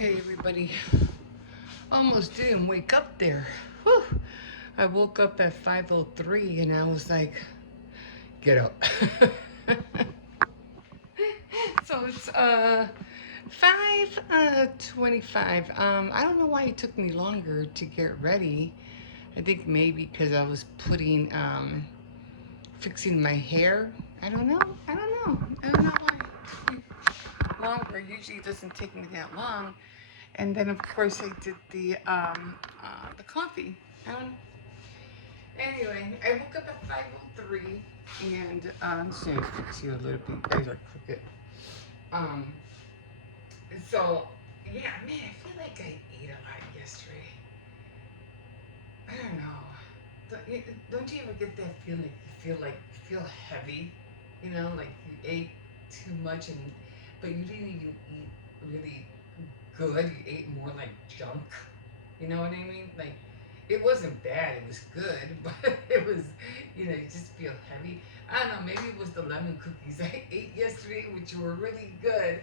Okay, everybody. Almost didn't wake up there. Whew. I woke up at 5:03 and I was like, get up. So it's 5:25. I don't know why it took me longer to get ready. I think maybe because I was putting fixing my hair. I don't know. I don't know. I don't know why it took me longer. Usually it doesn't take me that long. And then of course I did the coffee. Um, anyway, I woke up at 5:03 and so I fix you a little bit. You guys are crooked. Um, so yeah, man, I feel like I ate a lot yesterday. I don't know. Don't you ever get that feeling? You feel heavy, you know, like you ate too much but you didn't even eat really good. You ate more like junk. You know what I mean? Like it wasn't bad. It was good, but it was, you just feel heavy. I don't know. Maybe it was the lemon cookies I ate yesterday, which were really good.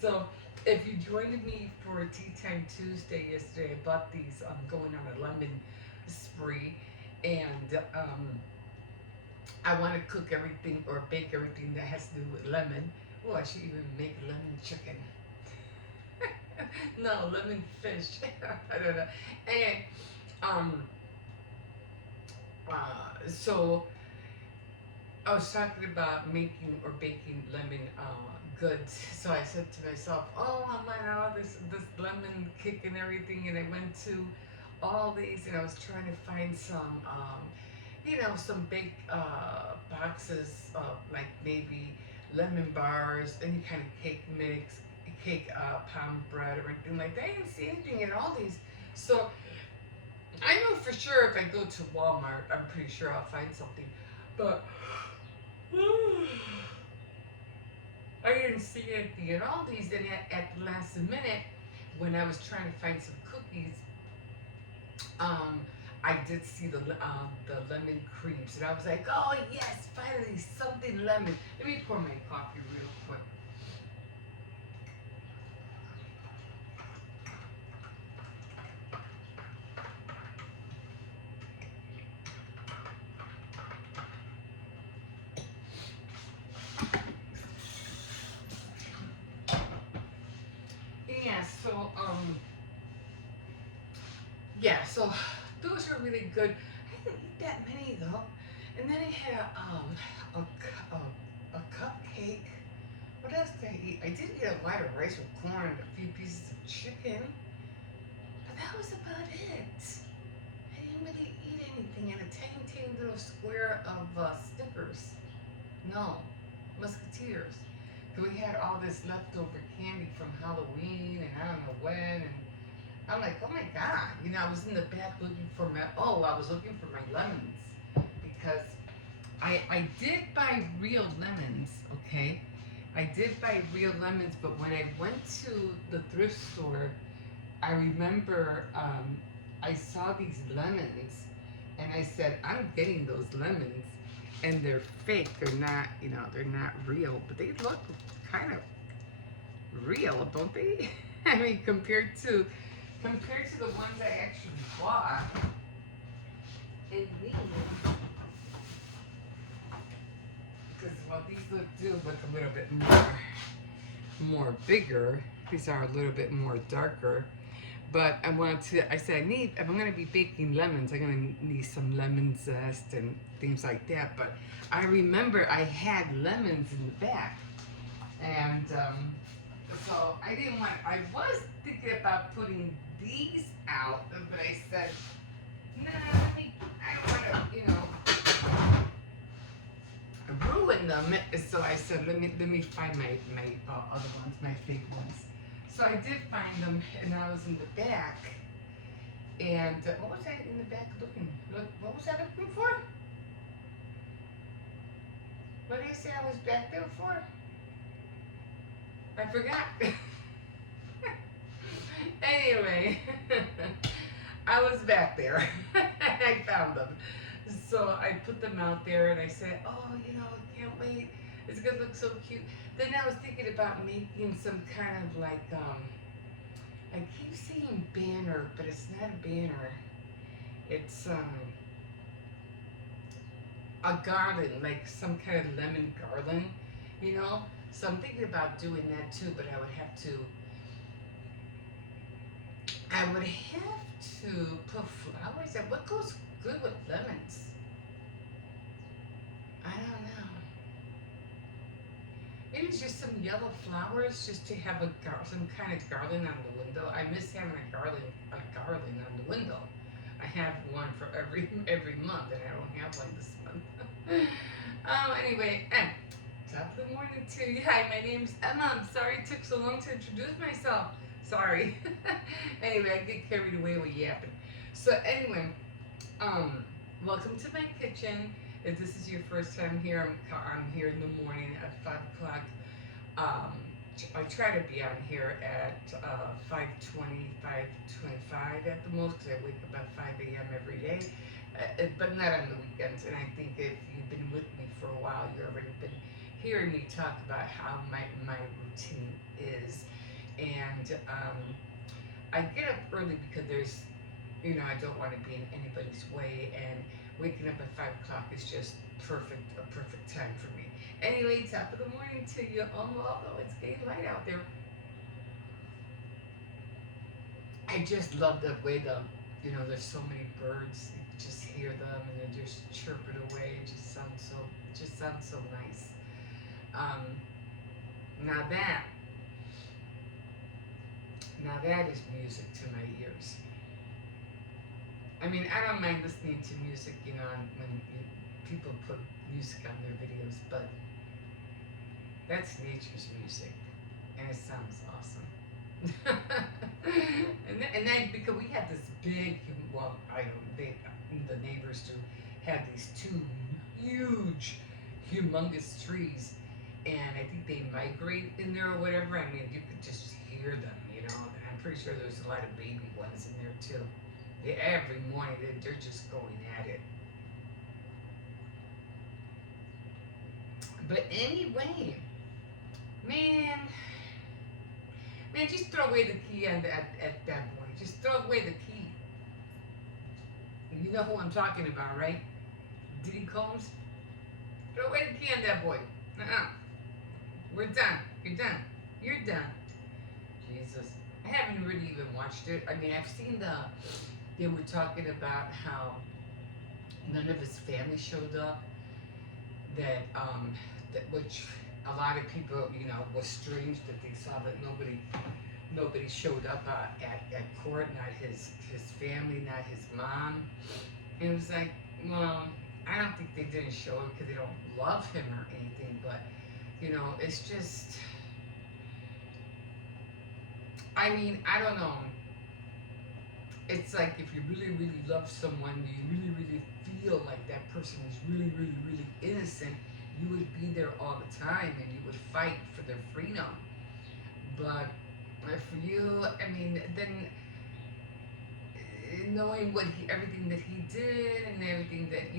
So if you joined me for Tea Time Tuesday yesterday, I bought these. I'm going on a lemon spree, and I want to cook everything or bake everything that has to do with lemon. Oh, I should even make lemon chicken. No, lemon fish. I don't know. And um, so I was talking about making or baking lemon goods. So I said to myself, "Oh, I'm like, oh, this lemon cake and everything," and I went to all these, and I was trying to find some, some big boxes of like maybe lemon bars, any kind of cake mix, cake pound bread or anything like that. I didn't see anything in all these. So I know for sure if I go to Walmart, I'm pretty sure I'll find something. But I didn't see anything in all these. And at the last minute, when I was trying to find some cookies, um, I did see the lemon creams, and I was like, oh yes, finally something lemon. Let me pour my coffee real quick. Yeah, so those are really good. I didn't eat that many though. And then I had a cupcake. What else did I eat? I did eat a lot of rice with corn and a few pieces of chicken, but that was about it. I didn't really eat anything. And a tiny, tiny little square of Snickers. No, Musketeers. We had all this leftover candy from Halloween and I don't know when, and I'm like, oh my god, I was in the back looking for I was looking for my lemons because I did buy real lemons, okay? I did buy real lemons, but when I went to the thrift store, I remember I saw these lemons and I said, I'm getting those lemons. And they're fake. They're not real, but they look kind of real, don't they? I mean, compared to the ones I actually bought in these, because these do look a little bit more bigger. These are a little bit more darker. But I said, if I'm going to be baking lemons, I'm going to need some lemon zest and things like that. But I remember I had lemons in the back. And so I was thinking about putting these out, but I said, nah, I don't want to, ruin them. So I said, let me find my other ones, my fake ones. So I did find them, and I was in the back. And what was I in the back looking? What was I looking for? What did I say I was back there for? I forgot. Anyway, I was back there. I found them. So I put them out there and I said, oh, I can't wait. It's going to look so cute. Then I was thinking about making some kind of like I keep saying banner, but it's not a banner. It's a garland, like some kind of lemon garland, you know. So I'm thinking about doing that too, but I would have to put flowers. And what goes good with lemons? I don't know. Maybe it's just some yellow flowers, just to have some kind of garland on the window. I miss having a garland on the window. I have one for every month, and I don't have one this month. Anyway, top of the morning to you. Hi, my name's Emma. I'm sorry it took so long to introduce myself. Sorry. Anyway, I get carried away with yapping. So anyway, um, welcome to my kitchen. If this is your first time here, I'm here in the morning at 5 o'clock. Um, I try to be on here at 5:20, 5:25 at the most, because I wake up at 5 a.m. every day, but not on the weekends. And I think if you've been with me for a while, you've already been hearing me talk about how my routine is. And I get up early because I don't want to be in anybody's way, and waking up at 5 o'clock is just a perfect time for me. Anyway, top of the morning to you. Although it's getting light out there, I just love the way there's so many birds. You can just hear them, and they're just chirping away. It just sounds so nice. Um, now that, now that is music to my ears. I mean, I don't mind listening to music, people put music on their videos, but that's nature's music, and it sounds awesome. And then because we have this big, well, I don't, the neighbors do have these two huge, humongous trees, and I think they migrate in there or whatever. I mean, you could just hear them, and I'm pretty sure there's a lot of baby ones in there too. Every morning they're just going at it. But anyway, man, man, just throw away the key at that boy. Just throw away the key. You know who I'm talking about, right? Diddy Combs. Throw away the key on that boy. Uh-uh. We're done. You're done. You're done. Jesus. I haven't really even watched it. I mean, I've seen they were talking about how none of his family showed up. Which a lot of people, was strange that they saw that nobody showed up at court, not his family, not his mom. And it was like, well, I don't think they didn't show up because they don't love him or anything, but it's just, I mean, I don't know. It's like if you really, really love someone, you really, really feel like that person is really, really, really innocent, you would be there all the time and you would fight for their freedom. But for you, I mean, then knowing everything that he did and everything that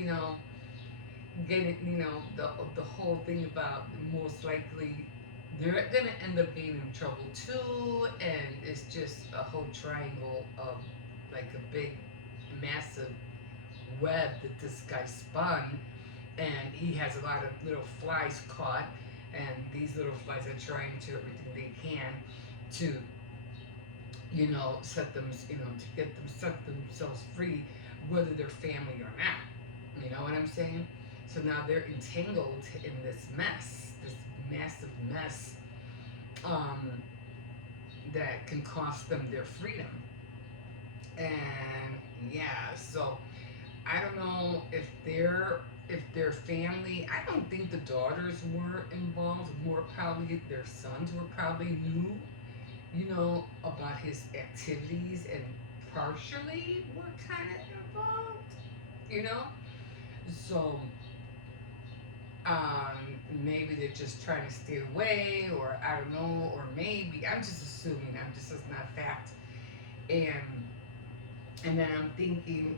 getting the whole thing about most likely they're gonna end up getting in trouble too, and it's just a whole triangle of like a big, massive web that this guy spun, and he has a lot of little flies caught, and these little flies are trying to do everything they can to set them, to set themselves free, whether they're family or not. You know what I'm saying? So now they're entangled in this mess, this massive mess, that can cost them their freedom. And yeah, so I don't know if their family. I don't think the daughters were involved. More probably their sons were probably knew, about his activities and partially were kind of involved. You know, so um, maybe they're just trying to stay away, or I don't know, or maybe I'm just assuming. It's not fact. And then I'm thinking,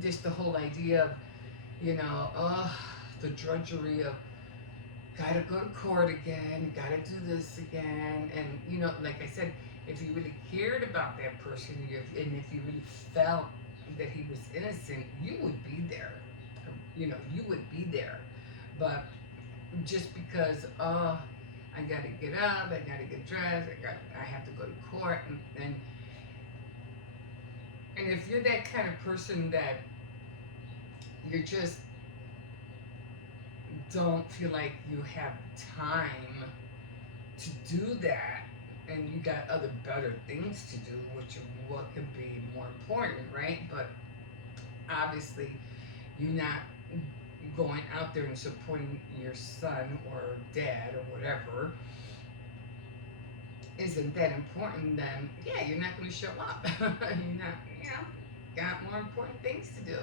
just the whole idea of, the drudgery of gotta go to court again, gotta do this again, and like I said, If you really cared about that person, and if you really felt that he was innocent, you would be there. You would be there. But just because, I gotta get up, I gotta get dressed, I have to go to court, and if you're that kind of person that you just don't feel like you have time to do that, and you got other better things to do, which are what could be more important, right? But obviously, you're not going out there and supporting your son or dad or whatever isn't that important, then yeah, you're not going to show up. You're not, got more important things to do,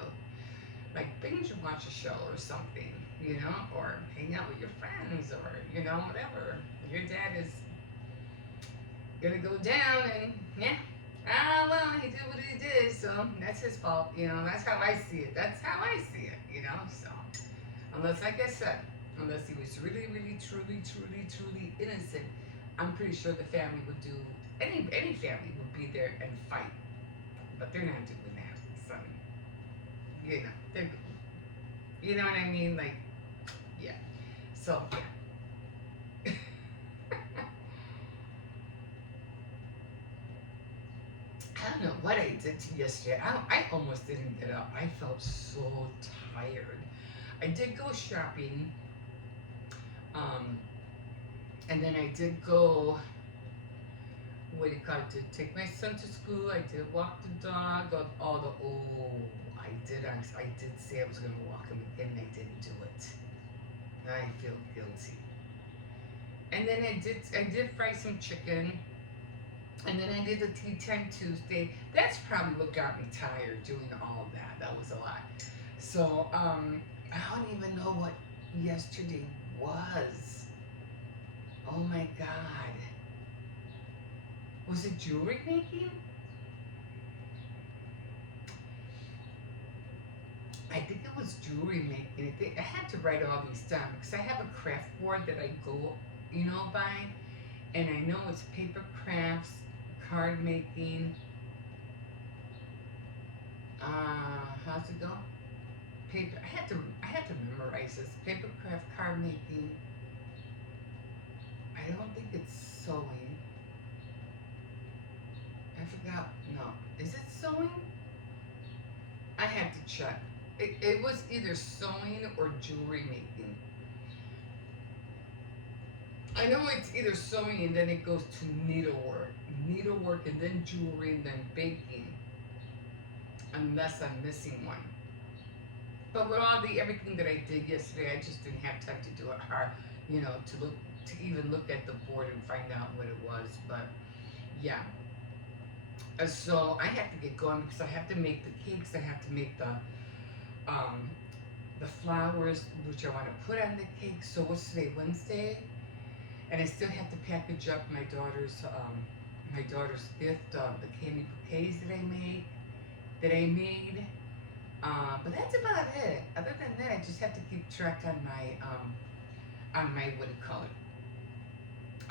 like binge watch a show or something, or hang out with your friends, or whatever. Your dad is gonna go down, and yeah, well, he did what he did, so that's his fault. That's how I see it. That's how I see it. So unless, like I said, unless he was really, really, truly, truly, truly innocent, I'm pretty sure the family would do any family would be there and fight, but they're not doing that. So they're, you know what I mean? Like, yeah. So yeah. I don't know what I did to yesterday. I almost didn't get up. I felt so tired. I did go shopping, um, and then I did go. What do you call it? To take my son to school. I did walk the dog. All the I did. I did say I was going to walk him again. And I didn't do it. I feel guilty. And then I did fry some chicken. And then I did the Tea Time Tuesday. That's probably what got me tired doing all of that. That was a lot. So, I don't even know what yesterday was. Oh my God. Was it jewelry making? I think it was jewelry making. I had to write all these down because I have a craft board that I go, by. And I know it's paper crafts, card making. How's it go? Paper. I had to memorize this. Paper craft, card making. I don't think it's sewing. I forgot. No, is it sewing? I have to check. It was either sewing or jewelry making. I know it's either sewing and then it goes to needlework and then jewelry and then baking, unless I'm missing one. But with all the everything that I did yesterday, I just didn't have time to do it hard, to even look at the board and find out what it was. But yeah, so I have to get going because I have to make the cakes. I have to make um, the flowers which I want to put on the cake. So what's today? Wednesday, and I still have to package up my daughter's gift, the candy bouquets that I made. But that's about it. Other than that, I just have to keep track on my what do you call it,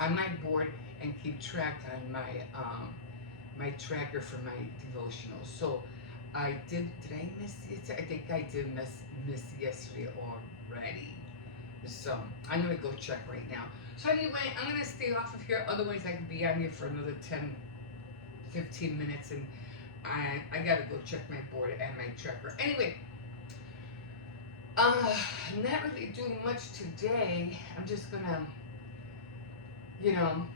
on my board, and keep track on my tracker for my devotional. So I did. Did I miss it? I think I did miss yesterday already. So I'm gonna go check right now. So anyway, I'm gonna stay off of here. Otherwise, I could be on here for another 10, 15 minutes, and I gotta go check my board and my tracker. Anyway, not really doing much today. I'm just gonna, you know,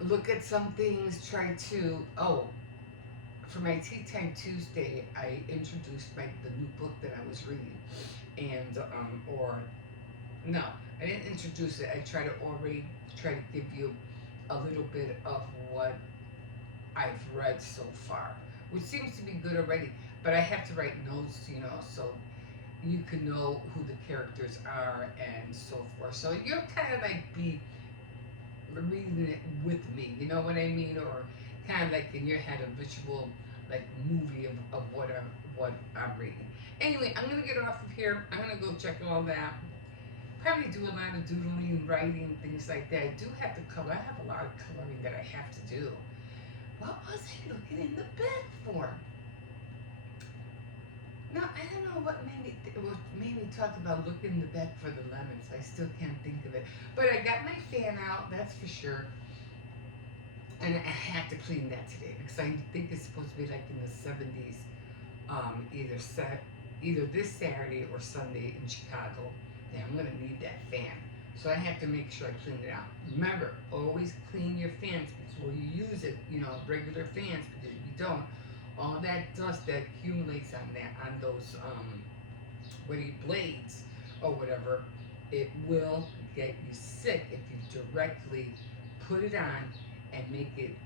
look at some things. Try to. Oh, for my Tea Time Tuesday, I introduced the new book that I was reading, and or no, I didn't introduce it. I already try to give you a little bit of what I've read so far, which seems to be good already. But I have to write notes, so you can know who the characters are and so forth. So you'll kind of like be reading it with me, you know what I mean? Or kind of like in your head a visual like movie of what I'm reading. Anyway, I'm gonna get off of here. I'm gonna go check all that. probably do a lot of doodling, writing, things like that. I do have to color. I have a lot of coloring that I have to do. What was I looking in the bed for? No, I don't know what made me talk about looking in the bed for the lemons. I still can't think of it. But I got my fan out, that's for sure. And I have to clean that today because I think it's supposed to be like in the 70s, either either this Saturday or Sunday in Chicago. Yeah, I'm gonna need that fan. So I have to make sure I clean it out. Remember, always clean your fans before you use it. You know, regular fans, because if you don't, all that dust that accumulates on those blades or whatever, it will get you sick if you directly put it on and make it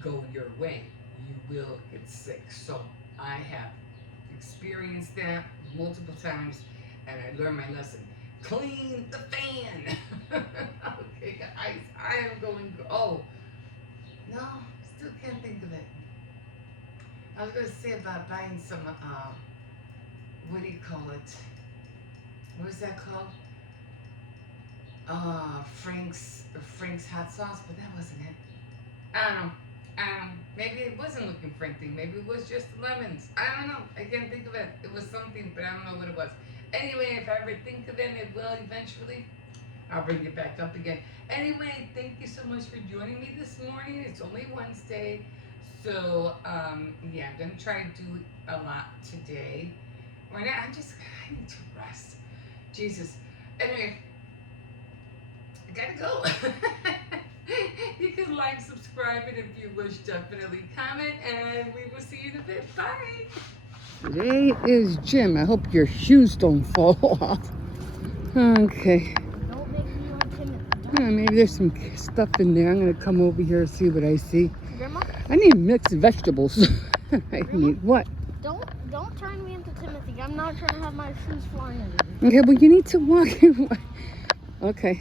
go your way. You will get sick. So I have experienced that multiple times, and I learned my lesson. Clean the fan. Okay, guys, I am going. Oh no, still can't think of it. I was gonna say about buying some. What do you call it? What is that called? Frank's hot sauce, but that wasn't it. I don't know. Maybe it wasn't looking Frank thing. Maybe it was just lemons. I don't know. I can't think of it. It was something, but I don't know what it was. Anyway, if I ever think of it, it will eventually. I'll bring it back up again. Anyway, thank you so much for joining me this morning. It's only Wednesday. So, yeah, I'm going to try to do a lot today. Or not, I need to rest. Jesus. Anyway, I gotta go. You can like, subscribe, and if you wish, definitely comment, and we will see you in a bit. Bye. Today is gym. I hope your shoes don't fall off. Okay. Don't make me on Timothy. Maybe there's some stuff in there. I'm going to come over here and see what I see. Grandma? I need mixed vegetables. I need what? Don't turn me into Timothy. I'm not trying to have my shoes flying everywhere. Okay, well, you need to walk. Okay.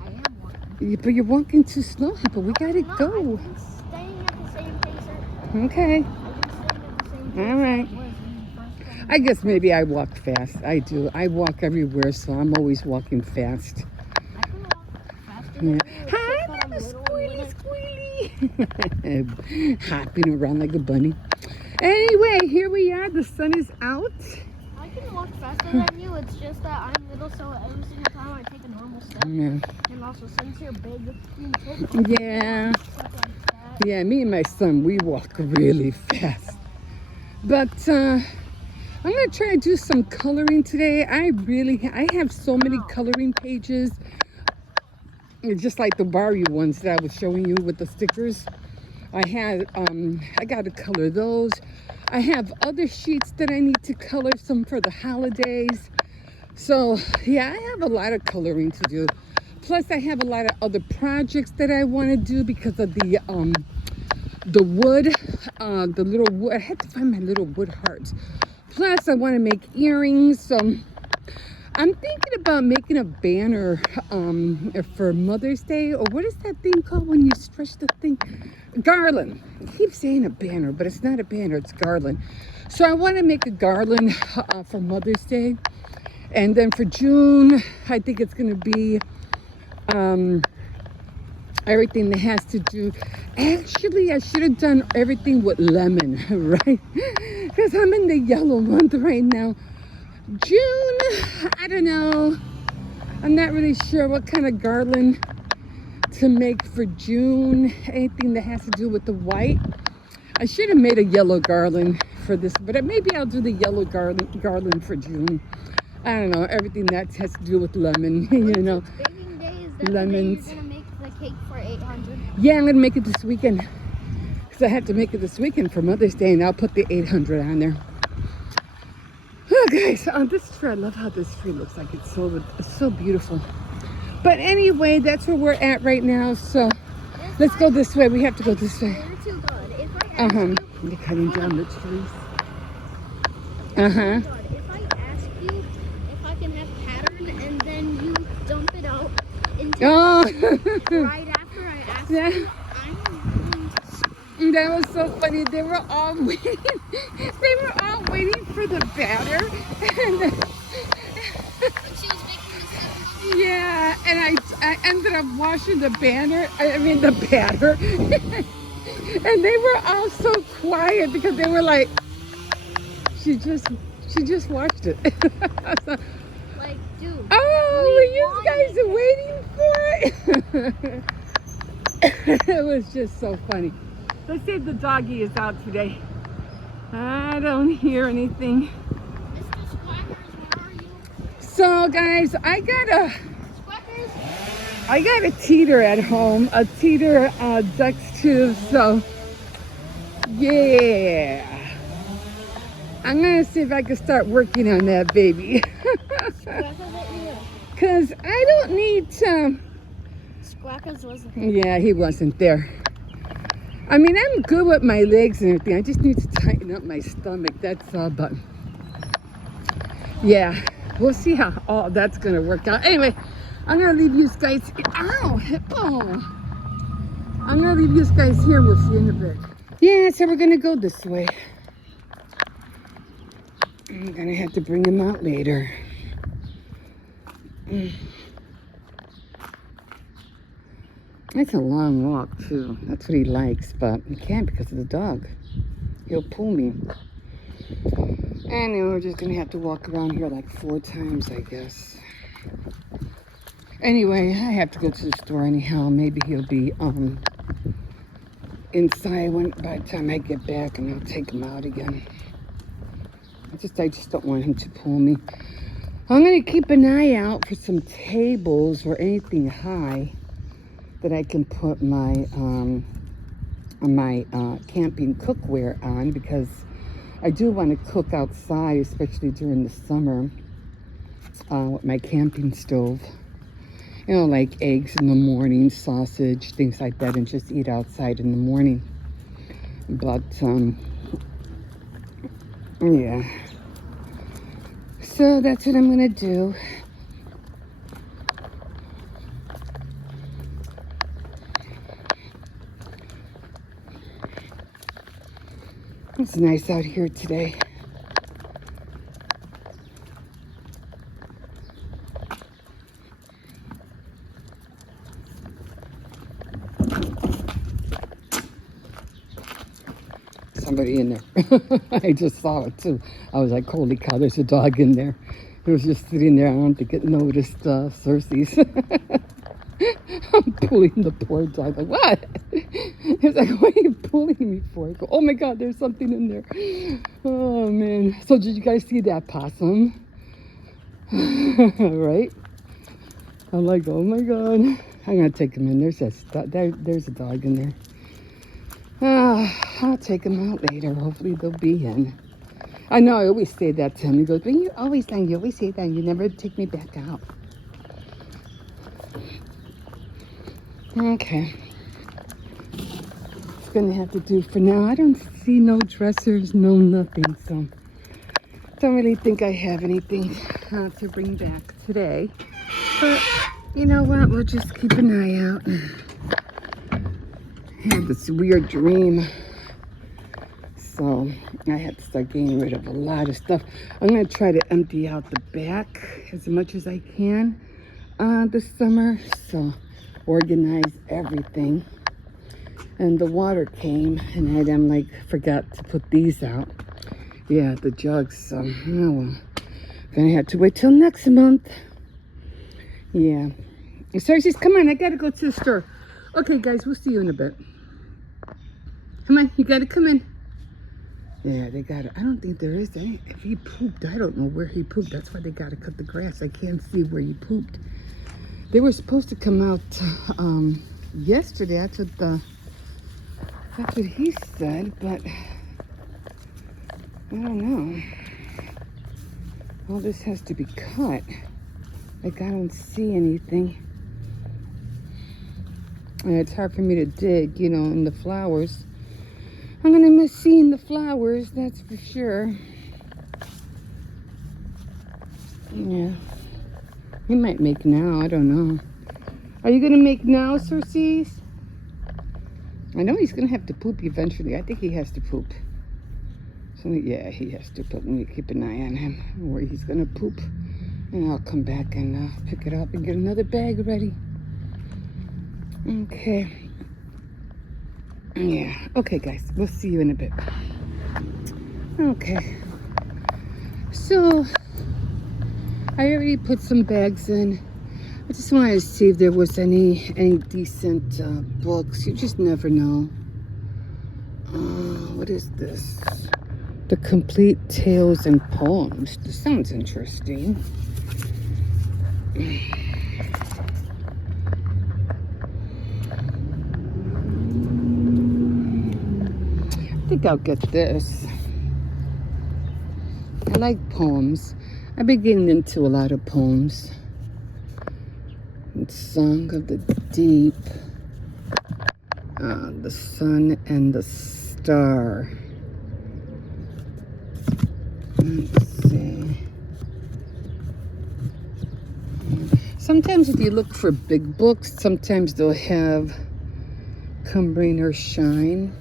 I am walking. But you're walking too slow, but we gotta No, go. I've been staying at the same pace. Okay. I've been staying at the same pace. All right. I guess maybe I walk fast. I do. I walk everywhere, so I'm always walking fast. I can walk faster Yeah. than you. Hi, It's just that little I'm squealy. Hopping around like a bunny. Anyway, here we are. The sun is out. I can walk faster than you. It's just that I'm little, so every single time I take a normal step. Yeah. And also, since you're big, you take Yeah. stuff like that. Yeah, me and my son, we walk really fast. But I'm gonna try to do some coloring today. I have so many coloring pages. Just like the Barry ones that I was showing you with the stickers. I got to color those. I have other sheets that I need to color, some for the holidays. So yeah, I have a lot of coloring to do. Plus I have a lot of other projects that I want to do because of the wood, the little wood. I had to find my little wood hearts. Plus I want to make earrings. So I'm thinking about making a banner for Mother's Day, or what is that thing called when you stretch the thing? Garland. I keep saying a banner, but it's not a banner, it's garland. So I want to make a garland for Mother's Day. And then for June, I think it's going to be everything that has to do. Actually, I should have done everything with lemon, right? Because I'm in the yellow month right now. June, I don't know. I'm not really sure what kind of garland to make for June. Anything that has to do with the white. I should have made a yellow garland for this, but maybe I'll do the yellow garland for June. I don't know. Everything that has to do with lemon, you know. Baking day, is that Lemons. The day you're going to make the cake for 800? Yeah, I'm going to make it this weekend. Because I have to make it this weekend for Mother's Day, and I'll put the 800 on there. Okay, so on this tree, I love how this tree looks like. It's so beautiful. But anyway, that's where we're at right now. So let's go this way. We have to go this way. To God, if I ask you, They're cutting down the trees. God, if I ask you if I can have pattern and then you dump it out into right after I ask Yeah. you, That was so funny. They were all waiting. They were all waiting for the batter. And she was making this Yeah, and I ended up washing the banner. I mean the banner, and they were all so quiet because they were like, she just washed it. Like, dude, Oh, were you wanted guys waiting for it? It was just so funny. Let's see if the doggy is out today. I don't hear anything. Mr. Squackers, where are you? So guys, Squackers? I got a teeter at home, a teeter Dex tube. So yeah, I'm gonna see if I can start working on that baby. Squackers, let me know. Cause I don't need to. Squackers wasn't. Yeah, he wasn't there. I mean, I'm good with my legs and everything. I just need to tighten up my stomach. That's all. But yeah, we'll see how all that's gonna work out. Anyway, I'm gonna leave you guys. Ow, hippo! I'm gonna leave you guys here. We'll see you in a bit. Yeah, so we're gonna go this way. I'm gonna have to bring him out later. It's a long walk too. That's what he likes, but he can't because of the dog. He'll pull me. Anyway, we're just gonna have to walk around here like 4 times, I guess. Anyway, I have to go to the store anyhow. Maybe he'll be inside by the time I get back, and I'll take him out again. I just don't want him to pull me. I'm gonna keep an eye out for some tables or anything high that I can put my camping cookware on, because I do want to cook outside, especially during the summer, with my camping stove. You know, like eggs in the morning, sausage, things like that, and just eat outside in the morning. But yeah. So that's what I'm gonna do. It's nice out here today. Somebody in there. I just saw it too. I was like, holy cow, there's a dog in there. It was just sitting there. I don't think it noticed Cersei's. I'm pulling the poor dog. Like, what? He's like, what are you pulling me for? I go, oh my God, there's something in there. Oh man. So did you guys see that possum? Right? I'm like, oh my God. I'm gonna take him in. There's a dog in there. I'll take him out later. Hopefully they'll be in. I know, I always say that to him. He goes, but you always say that. You never take me back out. Okay. It's gonna have to do for now. I don't see no dressers, no nothing. So don't really think I have anything to bring back today. But you know what? We'll just keep an eye out. I had this weird dream. So I had to start getting rid of a lot of stuff. I'm going to try to empty out the back as much as I can this summer. So organize everything. And the water came, and I'm like, forgot to put these out. Yeah, the jugs. So, oh well. Gonna have to wait till next month. Yeah. Cersei's, come on, I gotta go to the store. Okay, guys, we'll see you in a bit. Come on, you gotta come in. Yeah, they gotta. I don't think there is any. If he pooped, I don't know where he pooped. That's why they gotta cut the grass. I can't see where he pooped. They were supposed to come out yesterday. That's what he said, but I don't know. All this has to be cut. Like, I don't see anything. And it's hard for me to dig, you know, in the flowers. I'm gonna miss seeing the flowers, that's for sure. Yeah. He might make now, I don't know. Are you gonna make now, Cersei? I know he's gonna have to poop eventually. I think he has to poop. So yeah, he has to poop. We need to keep an eye on him, where he's gonna poop. And I'll come back and pick it up and get another bag ready. Okay. Yeah. Okay, guys. We'll see you in a bit. Okay. So, I already put some bags in. I just wanted to see if there was any decent books. You just never know. What is this? The Complete Tales and Poems. This sounds interesting. I think I'll get this. I like poems. I've been getting into a lot of poems. Song of the Deep, The Sun and the Star. Let's see. Sometimes if you look for big books, sometimes they'll have Come Rain or Shine.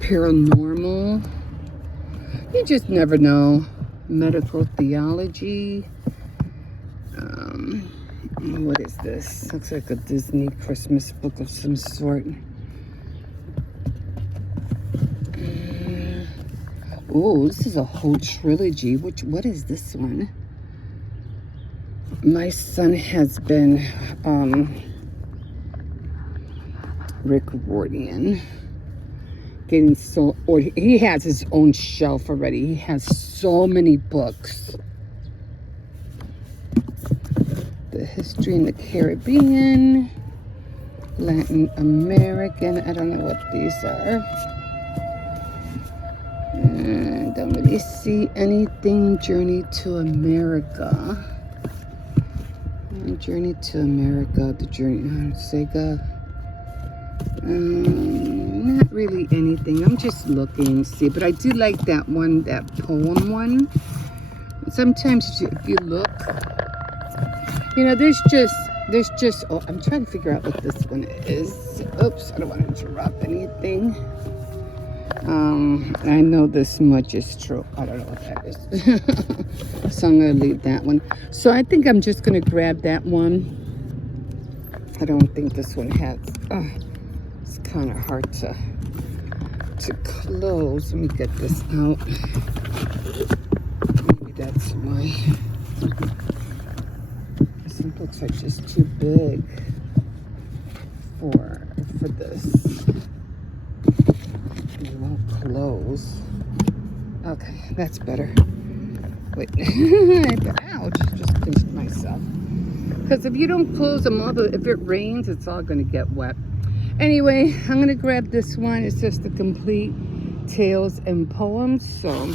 Paranormal. You just never know. Medical theology. What is this? Looks like a Disney Christmas book of some sort. Oh, this is a whole trilogy. What is this one? My son has been Rick Wardian. Getting so, or he has his own shelf already. He has so many books. The History in the Caribbean, Latin American. I don't know what these are. Don't really see anything. Journey to America. Journey to America. The Journey. Sega. Not really anything. I'm just looking, see, but I do like that one, that poem one. Sometimes if you look, you know, there's just, oh, I'm trying to figure out what this one is. Oops, I don't want to interrupt anything. I know this much is true. I don't know what that is. So I'm going to leave that one. So I think I'm just going to grab that one. I don't think this one has, it's kind of hard to close. Let me get this out. Maybe that's why. Some books are just too big for this. It won't close. Okay, that's better. Wait. Ouch, just pinched myself. Because if you don't close them all, if it rains, it's all going to get wet. Anyway, I'm going to grab this one. It's just the Complete Tales and Poems. So,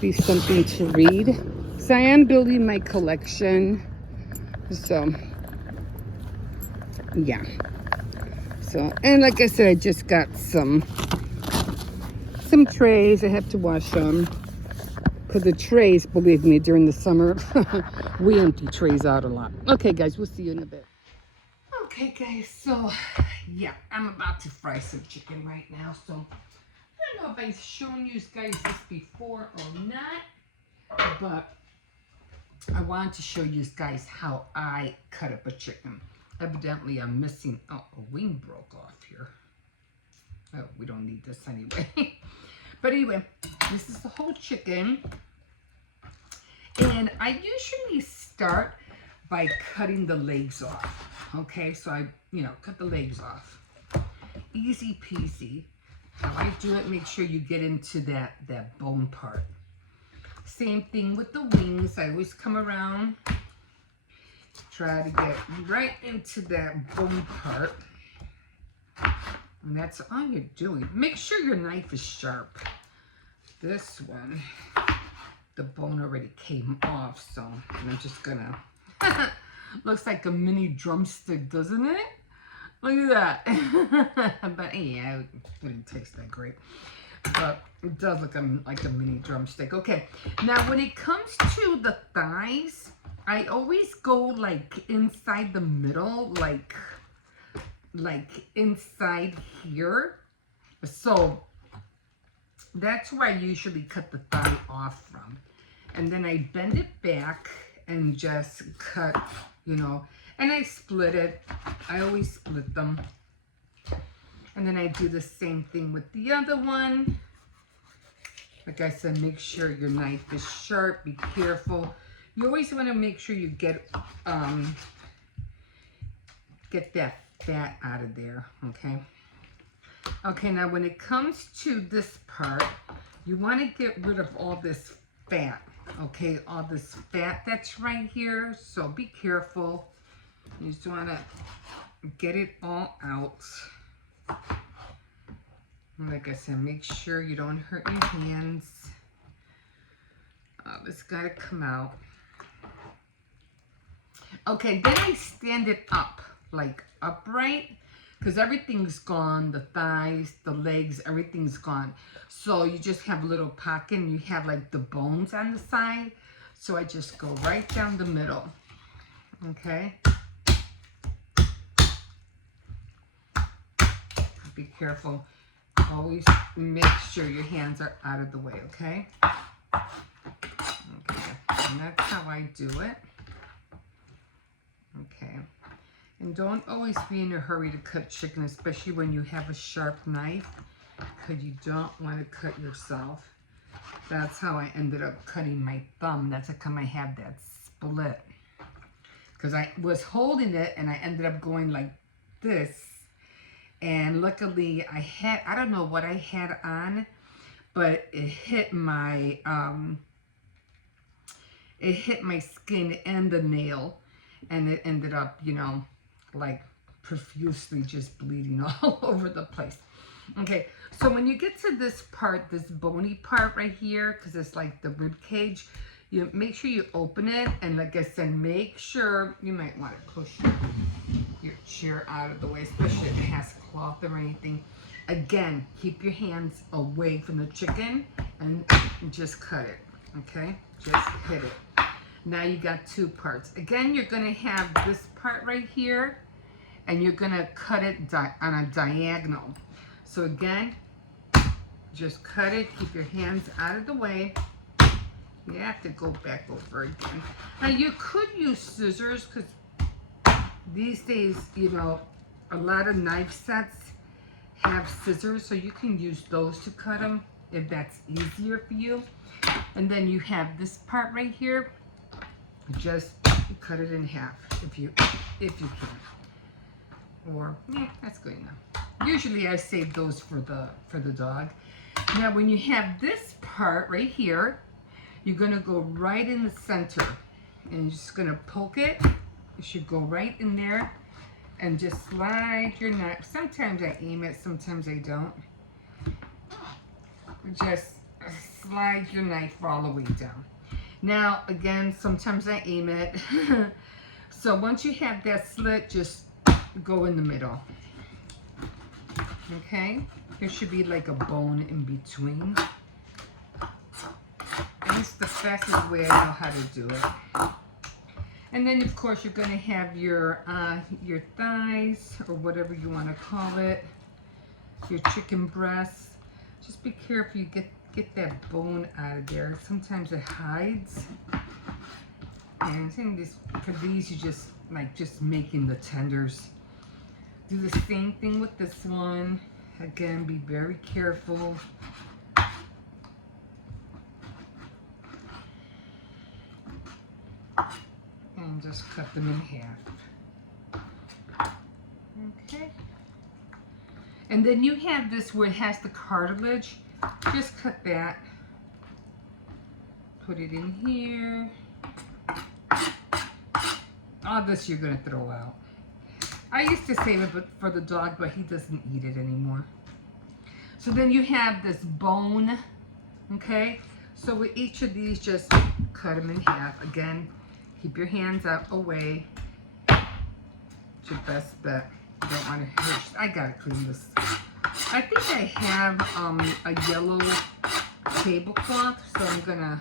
be something to read. So, I am building my collection. So, yeah. So, and like I said, I just got some trays. I have to wash them. Because the trays, believe me, during the summer, we empty trays out a lot. Okay, guys, we'll see you in a bit. Okay, guys, so, yeah, I'm about to fry some chicken right now. So, I don't know if I've shown you guys this before or not, but I wanted to show you guys how I cut up a chicken. Evidently, I'm missing, oh, a wing broke off here. Oh, we don't need this anyway. But anyway, this is the whole chicken. And I usually start by cutting the legs off. Okay, so I, cut the legs off. Easy peasy. How I do it, make sure you get into that bone part. Same thing with the wings. I always come around, try to get right into that bone part. And that's all you're doing. Make sure your knife is sharp. This one, the bone already came off, so I'm just gonna, looks like a mini drumstick, doesn't it? Look at that. But yeah, it wouldn't taste that great. But it does look like a mini drumstick. Okay, now when it comes to the thighs, I always go like inside the middle, like inside here. So That's where I usually cut the thigh off from. And then I bend it back and just cut, you know, and I split it. I always split them. And then I do the same thing with the other one. Like I said, make sure your knife is sharp. Be careful. You always want to make sure you get that fat out of there, okay? Okay, now when it comes to this part, you want to get rid of all this fat, okay? All this fat that's right here, so be careful. You just want to get it all out. Like I said, make sure you don't hurt your hands. It's got to come out. Okay, then I stand it up, like upright, because everything's gone, the thighs, the legs, everything's gone. So you just have a little pocket and you have like the bones on the side. So I just go right down the middle, okay? Be careful. Always make sure your hands are out of the way, okay? Okay, and that's how I do it. Okay, and don't always be in a hurry to cut chicken, especially when you have a sharp knife, because you don't want to cut yourself. That's how I ended up cutting my thumb. That's how come I had that split, because I was holding it and I ended up going like this. And luckily I don't know what I had on, but it hit my skin and the nail, and it ended up, you know, like profusely just bleeding all over the place. Okay, so when you get to this part, this bony part right here, because it's like the rib cage, you make sure you open it, and like I said, make sure, you might want to push your chair out of the way, especially if it has cloth or anything. Again, keep your hands away from the chicken and just cut it, okay? Just hit it. Now you got two parts. Again, you're gonna have this part right here, and you're gonna cut it on a diagonal. So again, just cut it, keep your hands out of the way. You have to go back over again. Now you could use scissors, because these days, you know, a lot of knife sets have scissors, so you can use those to cut them if that's easier for you. And then you have this part right here. Just cut it in half if you can. Or that's good enough. Usually I save those for the dog. Now when you have this part right here, you're gonna go right in the center, and you're just gonna poke it. You should go right in there and just slide your knife. Sometimes I aim it, sometimes I don't. Just slide your knife all the way down. Now, again, sometimes I aim it. So once you have that slit, just go in the middle. Okay? There should be like a bone in between. And it's the fastest way I know how to do it. And then, of course, you're going to have your thighs, or whatever you want to call it, your chicken breasts. Just be careful you get that bone out of there. Sometimes it hides. And I think for these, you just making the tenders. Do the same thing with this one. Again, be very careful. And just cut them in half. Okay. And then you have this where it has the cartilage. Just cut that. Put it in here. All this you're gonna throw out. I used to save it for the dog, but he doesn't eat it anymore. So then you have this bone, okay? So with each of these, just cut them in half. Again, keep your hands out away. It's your best bet. You don't want to hurt. I gotta clean this. I think I have a yellow tablecloth, so I'm gonna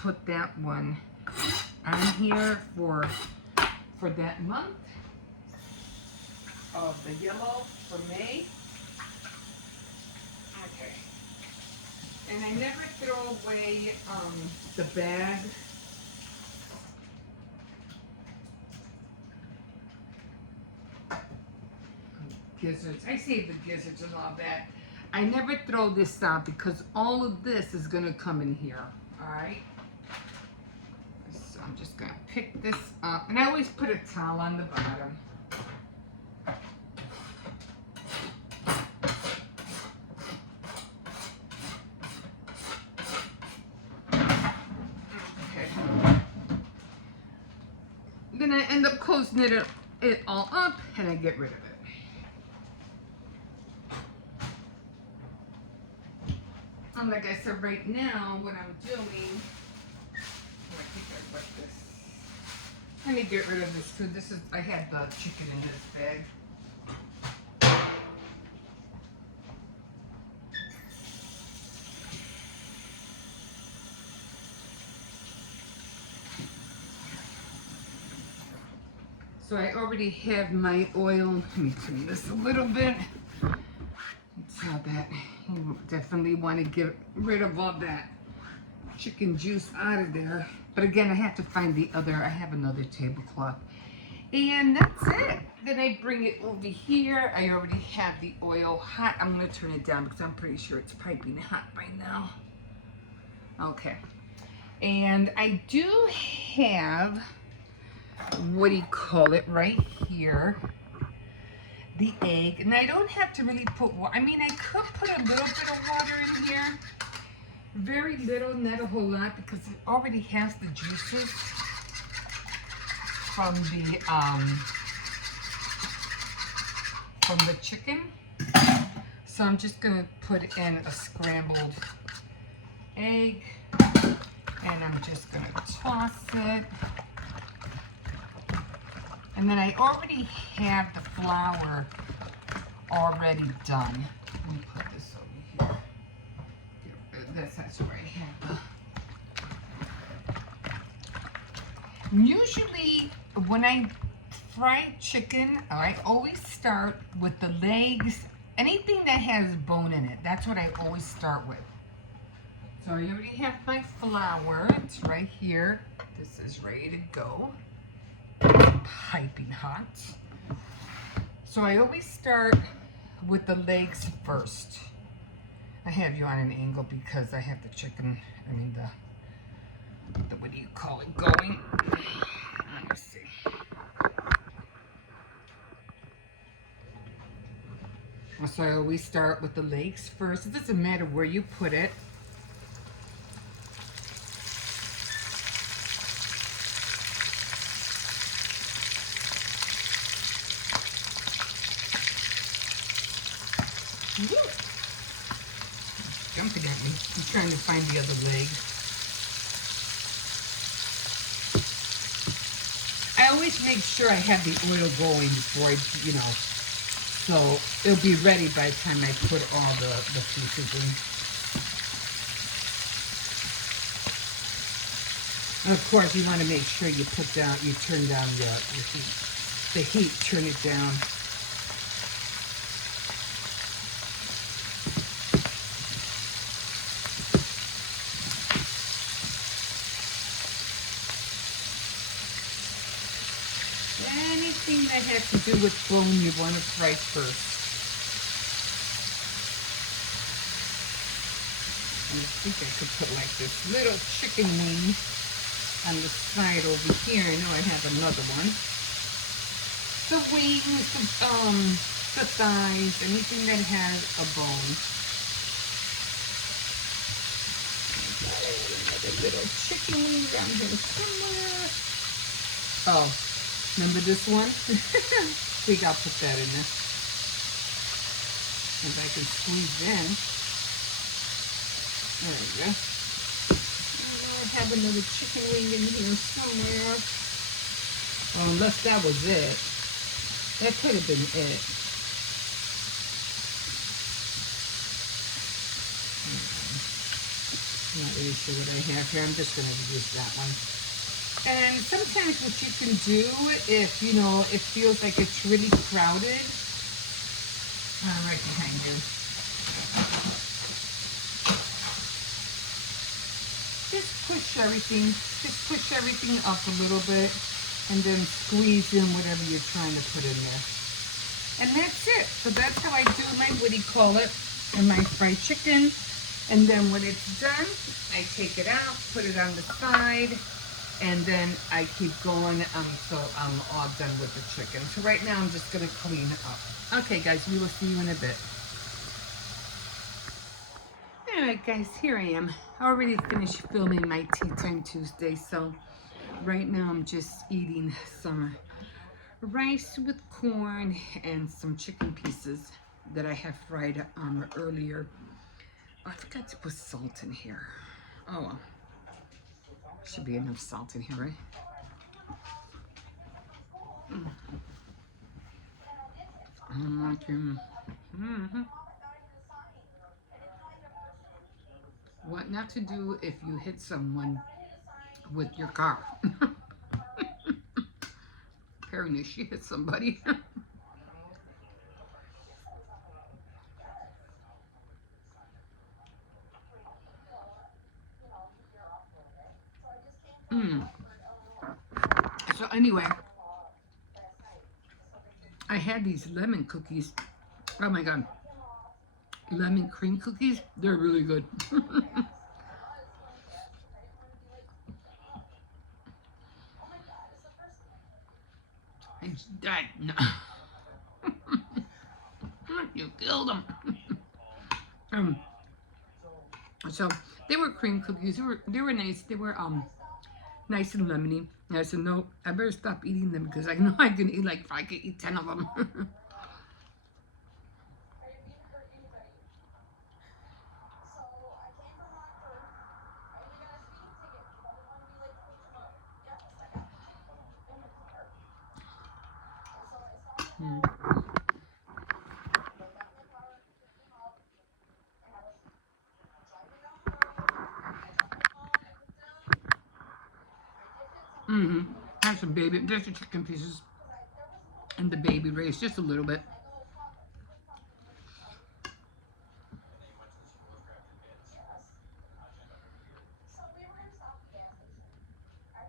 put that one on here for that month of the yellow for May. Okay. And I never throw away the bag. Gizzards. I save the gizzards and all that. I never throw this out because all of this is gonna come in here. Alright? So I'm just gonna pick this up. And I always put a towel on the bottom. Then I end up closing it all up and I get rid of it. And like I said, right now, what I'm doing, oh, I think I wet this. I need to get rid of this too. I had the chicken in this bag. So I already have my oil. Let me turn this a little bit. That's how that, you definitely want to get rid of all that chicken juice out of there. But again, I have to find I have another tablecloth. And that's it. Then I bring it over here. I already have the oil hot. I'm gonna turn it down because I'm pretty sure it's piping hot by now. Okay. And I do have, what do you call it, right here, the egg. And I don't have to really put water. I mean, I could put a little bit of water in here. Very little, not a whole lot, because it already has the juices from the chicken. So I'm just gonna put in a scrambled egg, and I'm just gonna toss it. And then I already have the flour already done. Let me put this over here. That's where I have the... Usually when I fry chicken, I always start with the legs. Anything that has bone in it, that's what I always start with. So I already have my flour. It's right here. This is ready to go. Piping hot. So I always start with the legs first. I have you on an angle because I have the chicken, the what do you call it, going. Let me see. So I always start with the legs first. It doesn't matter where you put it. Woo! Jumping at me. I'm trying to find the other leg. I always make sure I have the oil going before I, so it'll be ready by the time I put all the pieces in. And of course, you want to make sure you turn down your heat. The heat, turn it down. Anything that has to do with bone, you want to fry first. And I think I could put like this little chicken wing on the side over here. I know I have another one. The wings, the thighs, anything that has a bone. Another little chicken wing down here somewhere. Oh. Remember this one? I think I'll put that in there. If I can squeeze in. There we go. I have another chicken wing in here somewhere. Oh, unless that was it. That could have been it. I'm not really sure what I have here. I'm just going to use that one. And sometimes what you can do, if it feels like it's really crowded, right behind you. push everything, up a little bit, and then squeeze in whatever you're trying to put in there. And that's it. So that's how I do my, what do you call it, and my fried chicken. And then when it's done, I take it out, put it on the side, and then I keep going until I'm all done with the chicken. So right now I'm just gonna clean up. Okay guys, we will see you in a bit. Alright guys, here I am. I already finished filming my Tea Time Tuesday, so right now I'm just eating some rice with corn and some chicken pieces that I have fried earlier. Oh, I forgot to put salt in here. Oh well. Should be enough salt in here, right? Mm-hmm. What not to do if you hit someone with your car. Apparently she hit somebody. mm. So anyway, I had these lemon cookies. Oh my god. Lemon cream cookies. They're really good. It's dead. No. You killed them. um, so they were cream cookies. They were nice. They were nice and lemony. And I said no, I better stop eating them because I know I can eat like I could eat 10 of them. Mm-hmm. Have some baby. There's the chicken pieces and the baby rays, just a little bit.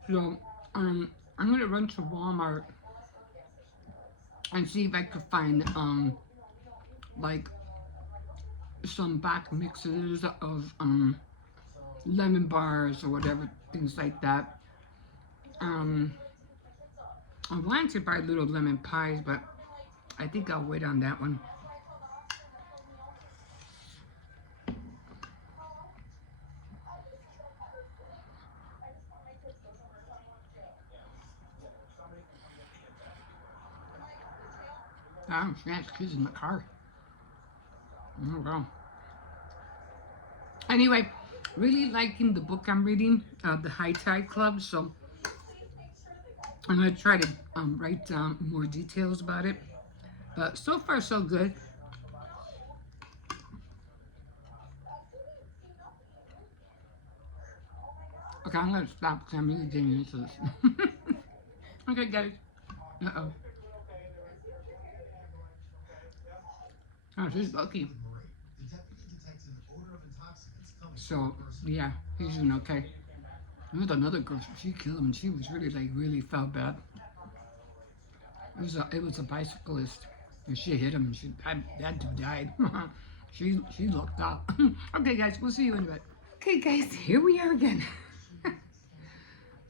So, I'm gonna run to Walmart and see if I could find like some back mixes of lemon bars or whatever, things like that. Um, I wanted to buy little lemon pies, but I think I'll wait on that one. Oh, snacks, kids in the car. Oh, wow. Anyway, really liking the book I'm reading, The High Tide Club. So I'm gonna try to write down more details about it. But so far, so good. Okay, I'm gonna stop because I'm really getting into this. Okay, guys. Uh-oh. Oh, she's lucky. So, yeah, he's doing okay. There was another girl, she killed him, and she was really, like, really felt bad. It was a bicyclist, and she hit him, and that dude died. She looked out. Okay, guys, we'll see you in a bit. Okay, guys, here we are again. What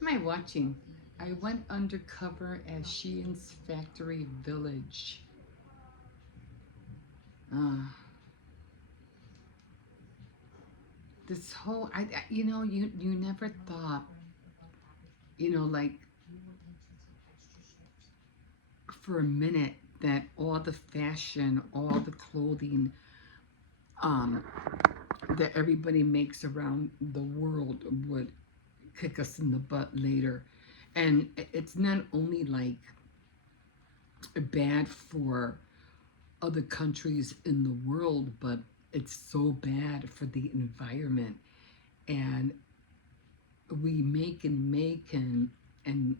am I watching? I went undercover at Sheehan's Factory Village. This whole, you never thought, like for a minute that all the fashion, all the clothing, um, that everybody makes around the world would kick us in the butt later. And it's not only like bad for other countries in the world, but it's so bad for the environment. And we make and make and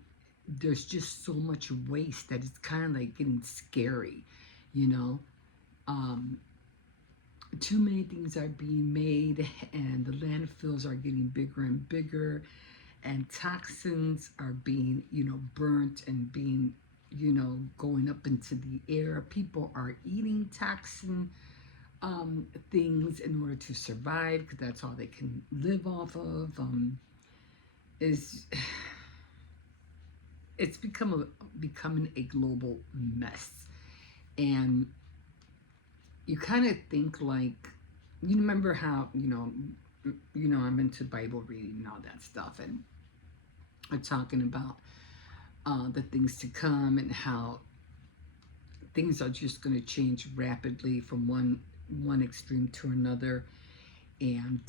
there's just so much waste that it's kind of like getting scary, you know. Um, too many things are being made, and the landfills are getting bigger and bigger, and toxins are being, burnt and being, going up into the air. People are eating toxin things in order to survive because that's all they can live off of. Is It's becoming a global mess, and you kind of think like, you remember how I'm into Bible reading and all that stuff, and I'm talking about the things to come and how things are just going to change rapidly from one extreme to another, and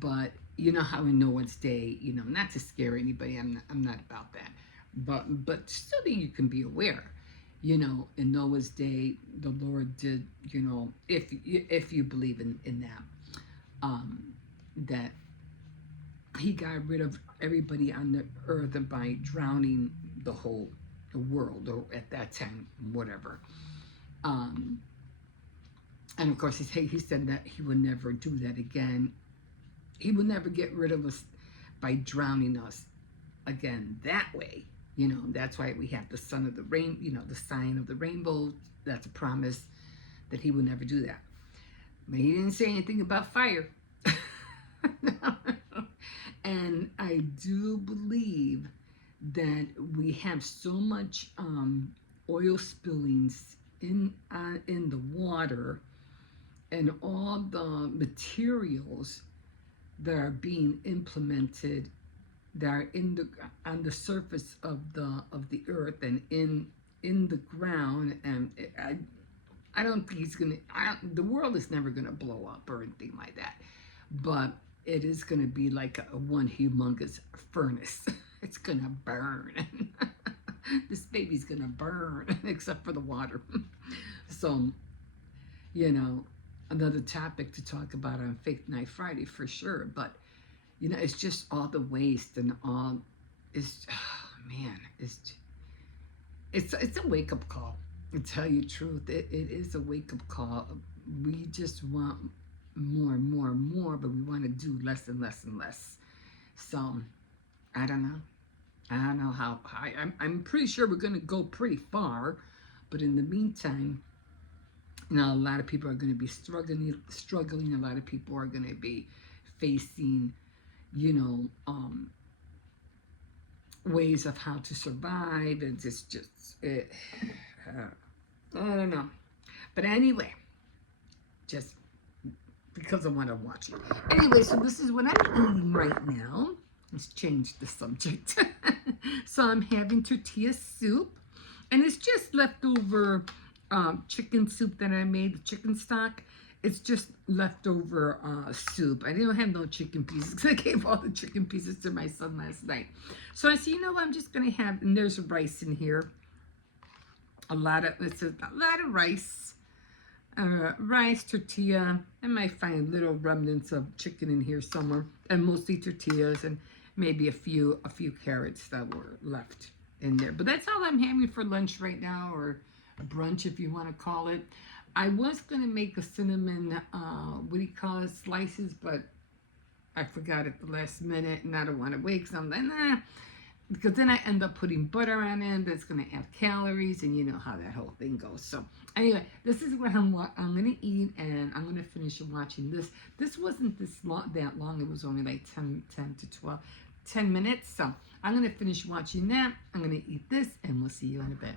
but you know how in Noah's day, not to scare anybody, I'm not about that, but still that you can be aware. In Noah's day, the Lord did, if you believe in that he got rid of everybody on the earth by drowning the world, or at that time, whatever. Um, and of course, he said that he would never do that again. He would never get rid of us by drowning us again that way. That's why we have the son of the rain, the sign of the rainbow. That's a promise that he would never do that. But he didn't say anything about fire. And I do believe that we have so much oil spillings in the water, and all the materials that are being implemented that are on the surface of the earth and in the ground, and I don't think the world is never gonna blow up or anything like that, but it is gonna be like one humongous furnace. It's gonna burn. This baby's gonna burn, except for the water. So, another topic to talk about on Faith Night Friday for sure. But it's just all the waste and all. Man, it's a wake up call. To tell you the truth, it is a wake up call. We just want more and more and more, but we want to do less and less and less. So I don't know. I don't know how. I'm pretty sure we're gonna go pretty far, but in the meantime, a lot of people are going to be struggling. A lot of people are going to be facing, ways of how to survive, and it's just, I don't know. But anyway, just because I want to watch it. Anyway, so this is what I'm eating right now. Let's change the subject. So I'm having tortilla soup, and it's just leftover chicken soup that I made, the chicken stock. It's just leftover soup. I didn't have no chicken pieces because I gave all the chicken pieces to my son last night. So I said, I'm just gonna have, and there's rice in here. It's a lot of rice. Rice, tortilla. I might find little remnants of chicken in here somewhere, and mostly tortillas, and maybe a few carrots that were left in there. But that's all I'm having for lunch right now, or a brunch if you want to call it. I was going to make a cinnamon, slices, but I forgot at the last minute, and I don't want to wait, because I'm like, nah, because then I end up putting butter on it. That's going to add calories, and you know how that whole thing goes. So anyway, this is what I'm going to eat, and I'm going to finish watching this. This wasn't that long. It was only like 10 to 10 minutes. So I'm going to finish watching that. I'm going to eat this, and we'll see you in a bit.